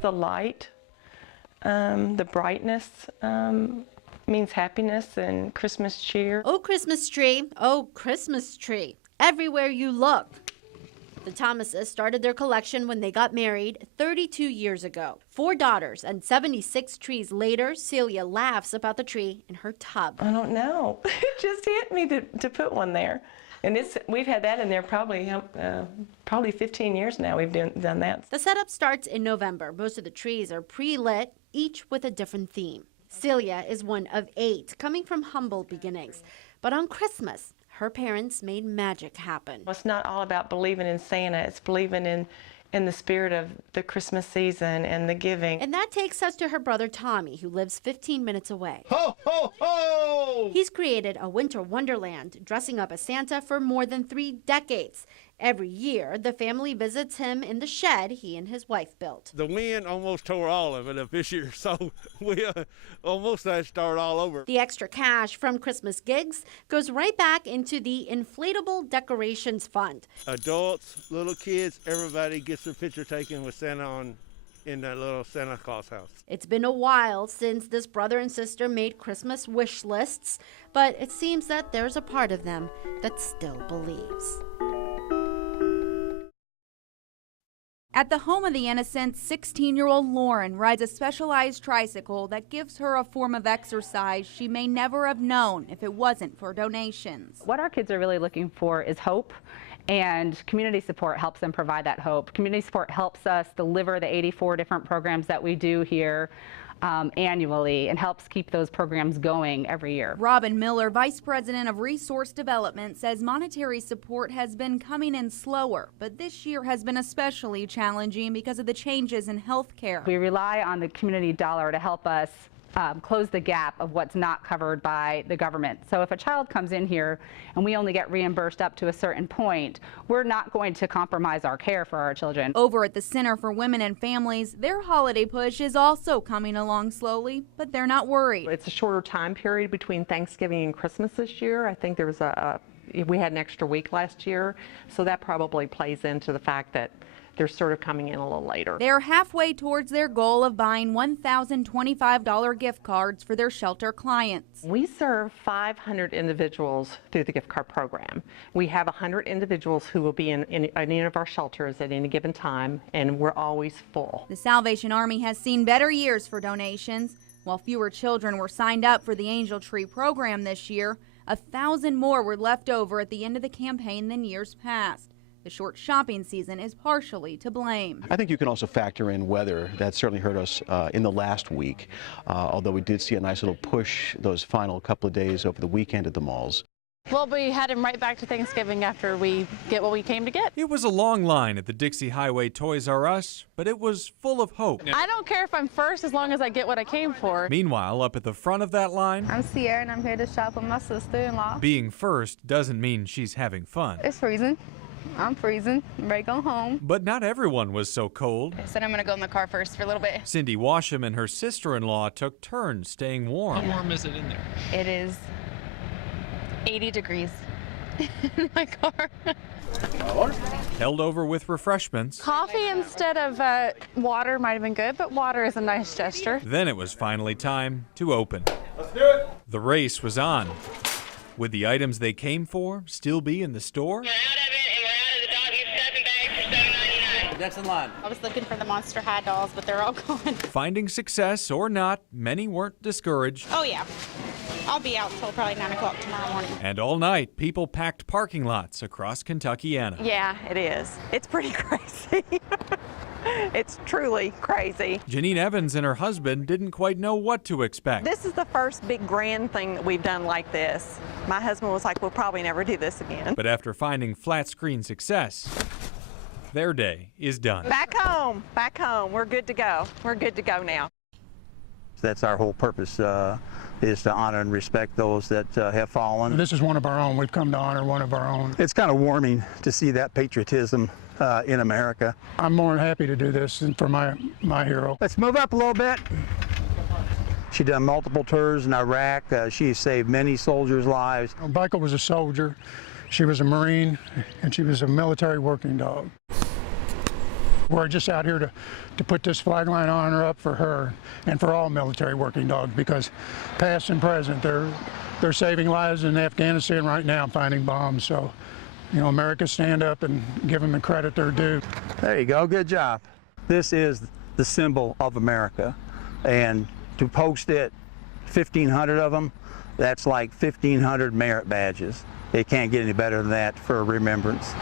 the light, the brightness, means happiness and Christmas cheer. Oh, Christmas tree. Oh, Christmas tree. Everywhere you look. The Thomases started their collection when they got married 32 years ago. 4 daughters and 76 trees later, Celia laughs about the tree in her tub. I don't know. It just hit me to put one there. And we've had that in there probably 15 years now we've done that. The setup starts in November. Most of the trees are pre-lit, each with a different theme. Celia is one of 8, coming from humble beginnings. But on Christmas, her parents made magic happen. It's not all about believing in Santa. It's believing in the spirit of the Christmas season and the giving. And that takes us to her brother Tommy, who lives 15 minutes away. Ho, ho, ho! He's created a winter wonderland, dressing up as Santa for more than 3 decades. Every year, the family visits him in the shed he and his wife built. The wind almost tore all of it up this year, so we almost had to start all over. The extra cash from Christmas gigs goes right back into the Inflatable Decorations Fund. Adults, little kids, everybody gets a picture taken with Santa in that little Santa Claus house. It's been a while since this brother and sister made Christmas wish lists, but it seems that there's a part of them that still believes. At the home of the innocent, 16-year-old Lauren rides a specialized tricycle that gives her a form of exercise she may never have known if it wasn't for donations. What our kids are really looking for is hope, and community support helps them provide that hope. Community support helps us deliver the 84 different programs that we do here annually and helps keep those programs going every year. Robin Miller, Vice President of Resource Development, says monetary support has been coming in slower, but this year has been especially challenging because of the changes in health care. We rely on the community dollar to help us close the gap of what's not covered by the government. So if a child comes in here and we only get reimbursed up to a certain point, we're not going to compromise our care for our children. Over at the Center for Women and Families, their holiday push is also coming along slowly, but they're not worried. It's a shorter time period between Thanksgiving and Christmas this year. I think there was we had an extra week last year, so that probably plays into the fact that they're sort of coming in a little later. They're halfway towards their goal of buying $1,025 gift cards for their shelter clients. We serve 500 individuals through the gift card program. We have 100 individuals who will be in any of our shelters at any given time, and we're always full. The Salvation Army has seen better years for donations. While fewer children were signed up for the Angel Tree program this year, 1,000 more were left over at the end of the campaign than years past. The short shopping season is partially to blame. I think you can also factor in weather. That certainly hurt us in the last week, although we did see a nice little push those final couple of days over the weekend at the malls. We'll be heading right back to Thanksgiving after we get what we came to get. It was a long line at the Dixie Highway Toys R Us, but it was full of hope. I don't care if I'm first as long as I get what I came for. Meanwhile, up at the front of that line, I'm Sierra and I'm here to shop with my sister-in-law. Being first doesn't mean she's having fun. It's freezing. I'm freezing. I'm ready to go home. But not everyone was so cold. I said I'm going to go in the car first for a little bit. Cindy Washam and her sister-in-law took turns staying warm. How warm is it in there? It is 80 degrees in my car. Held over with refreshments. Coffee instead of water might have been good, but water is a nice gesture. Then it was finally time to open. Let's do it. The race was on. Would the items they came for still be in the store? That's in line. I was looking for the Monster High dolls, but they're all gone. Finding success or not, many weren't discouraged. Oh, yeah. I'll be out until probably 9 o'clock tomorrow morning. And all night, people packed parking lots across Kentuckiana. Yeah, it is. It's pretty crazy. It's truly crazy. Janine Evans and her husband didn't quite know what to expect. This is the first big grand thing that we've done like this. My husband was like, we'll probably never do this again. But after finding flat screen success, their day is done. Back home, we're good to go. We're good to go now. That's our whole purpose, is to honor and respect those that have fallen. This is one of our own. We've come to honor one of our own. It's kind of warming to see that patriotism in America. I'm more than happy to do this for my hero. Let's move up a little bit. She's done multiple tours in Iraq. She saved many soldiers' lives. Michael was a soldier. She was a Marine, and she was a military working dog. We're just out here to put this flag line honor up for her and for all military working dogs, because past and present, they're saving lives in Afghanistan right now, finding bombs. So, you know, America, stand up and give them the credit they're due. There you go, good job. This is the symbol of America, and to post it, 1,500 of them, that's like 1,500 merit badges. It can't get any better than that for a remembrance.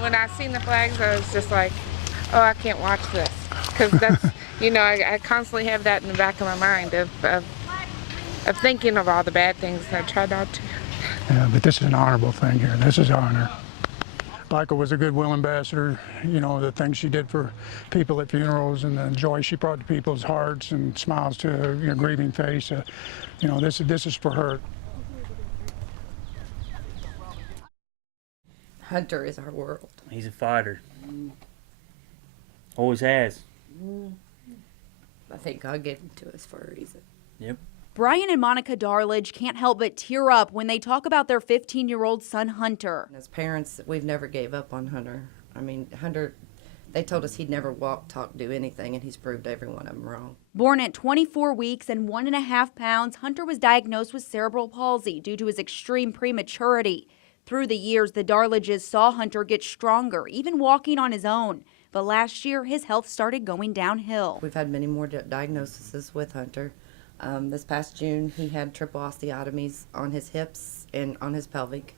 When I seen the flags, I was just like, oh, I can't watch this. Because that's, you know, I constantly have that in the back of my mind of thinking of all the bad things, and I try not to. Yeah, but this is an honorable thing here. This is honor. Michael was a goodwill ambassador. You know, the things she did for people at funerals and the joy she brought to people's hearts and smiles to a grieving face. You know, this is for her. Hunter is our world. He's a fighter. Always has. I think God gave him to us for a reason. Yep. Brian and Monica Darledge can't help but tear up when they talk about their 15-year-old son, Hunter. As parents, we've never gave up on Hunter. I mean, Hunter, they told us he'd never walk, talk, do anything, and he's proved every one of them wrong. Born at 24 weeks and 1.5 pounds, Hunter was diagnosed with cerebral palsy due to his extreme prematurity. Through the years, the Darledges saw Hunter get stronger, even walking on his own. But last year, his health started going downhill. We've had many more diagnoses with Hunter. This past June, he had triple osteotomies on his hips and on his pelvic.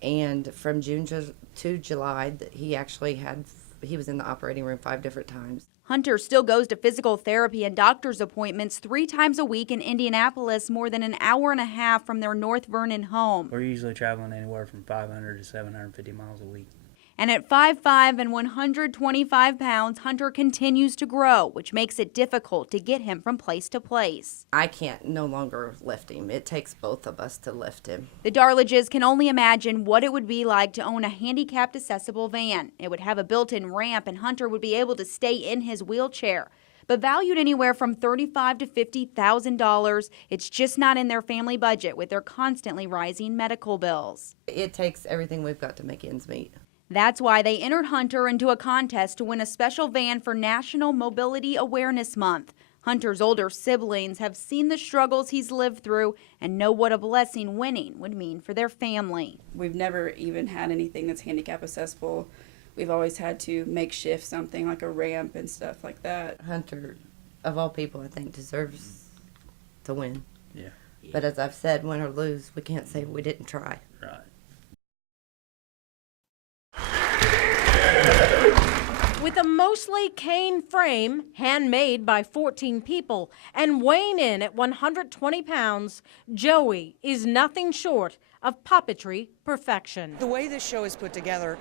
And from June to July, he was in the operating room 5 different times. Hunter still goes to physical therapy and doctor's appointments 3 times a week in Indianapolis, more than an hour and a half from their North Vernon home. We're usually traveling anywhere from 500 to 750 miles a week. And at 5'5" and 125 pounds, Hunter continues to grow, which makes it difficult to get him from place to place. I can't no longer lift him. It takes both of us to lift him. The Darledges can only imagine what it would be like to own a handicapped accessible van. It would have a built-in ramp, and Hunter would be able to stay in his wheelchair. But valued anywhere from $35,000 to $50,000, it's just not in their family budget with their constantly rising medical bills. It takes everything we've got to make ends meet. That's why they entered Hunter into a contest to win a special van for National Mobility Awareness Month. Hunter's older siblings have seen the struggles he's lived through and know what a blessing winning would mean for their family. We've never even had anything that's handicap accessible. We've always had to makeshift something like a ramp and stuff like that. Hunter, of all people, I think deserves to win. Yeah. But as I've said, win or lose, we can't say we didn't try. Right. With a mostly cane frame, handmade by 14 people, and weighing in at 120 pounds, Joey is nothing short of puppetry perfection. The way this show is put together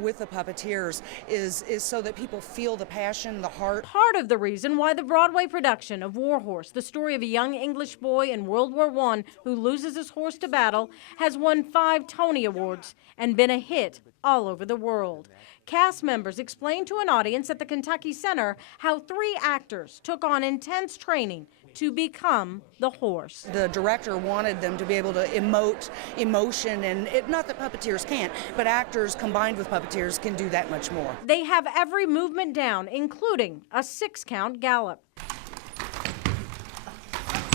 with the puppeteers is so that people feel the passion, the heart. Part of the reason why the Broadway production of Warhorse, the story of a young English boy in World War I who loses his horse to battle, has won 5 Tony Awards and been a hit all over the world. Cast members explained to an audience at the Kentucky Center how 3 actors took on intense training to become the horse. The director wanted them to be able to emote emotion, and not that puppeteers can't, but actors combined with puppeteers can do that much more. They have every movement down, including a 6-count gallop.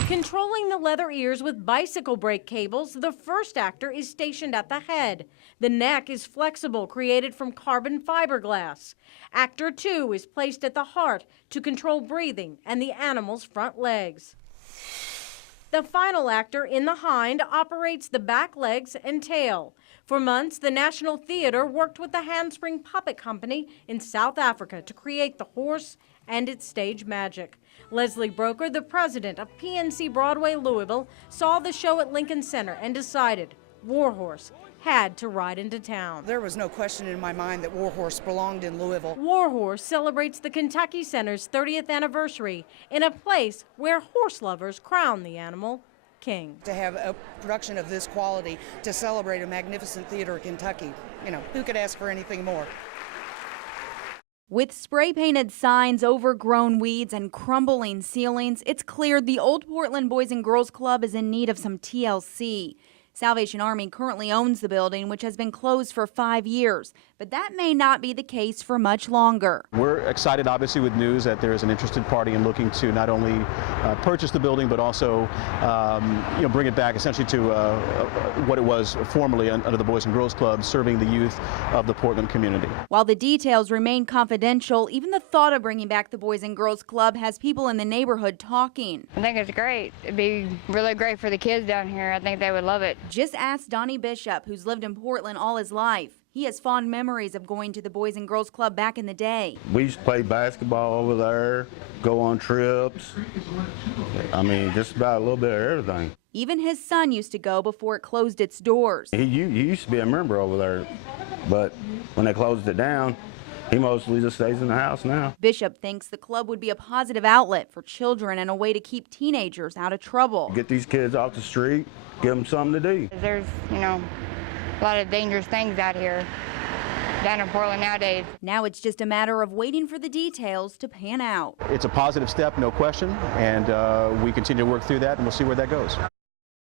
Controlling the leather ears with bicycle brake cables, the first actor is stationed at the head. The neck is flexible, created from carbon fiberglass. Actor 2 is placed at the heart to control breathing and the animal's front legs. The final actor in the hind operates the back legs and tail. For months, the National Theatre worked with the Handspring Puppet Company in South Africa to create the horse and its stage magic. Leslie Broker, the president of PNC Broadway Louisville, saw the show at Lincoln Center and decided Warhorse had to ride into town. There was no question in my mind that Warhorse belonged in Louisville. Warhorse celebrates the Kentucky Center's 30th anniversary in a place where horse lovers crown the animal king. To have a production of this quality to celebrate a magnificent theater in Kentucky, you know, who could ask for anything more? With spray-painted signs, overgrown weeds, and crumbling ceilings, it's clear the Old Portland Boys and Girls Club is in need of some TLC. Salvation Army currently owns the building, which has been closed for 5 years, but that may not be the case for much longer. We're excited, obviously, with news that there is an interested party in looking to not only purchase the building, but also bring it back essentially to what it was formerly under the Boys and Girls Club, serving the youth of the Portland community. While the details remain confidential, even the thought of bringing back the Boys and Girls Club has people in the neighborhood talking. I think it's great. It'd be really great for the kids down here. I think they would love it. Just ask Donnie Bishop, who's lived in Portland all his life. He has fond memories of going to the Boys and Girls Club back in the day. We used to play basketball over there, go on trips. I mean, just about a little bit of everything. Even his son used to go before it closed its doors. He used to be a member over there, but when they closed it down, he mostly just stays in the house now. Bishop thinks the club would be a positive outlet for children and a way to keep teenagers out of trouble. Get these kids off the street, give them something to do. There's, a lot of dangerous things out here down in Portland nowadays. Now it's just a matter of waiting for the details to pan out. It's a positive step, no question, and we continue to work through that, and we'll see where that goes.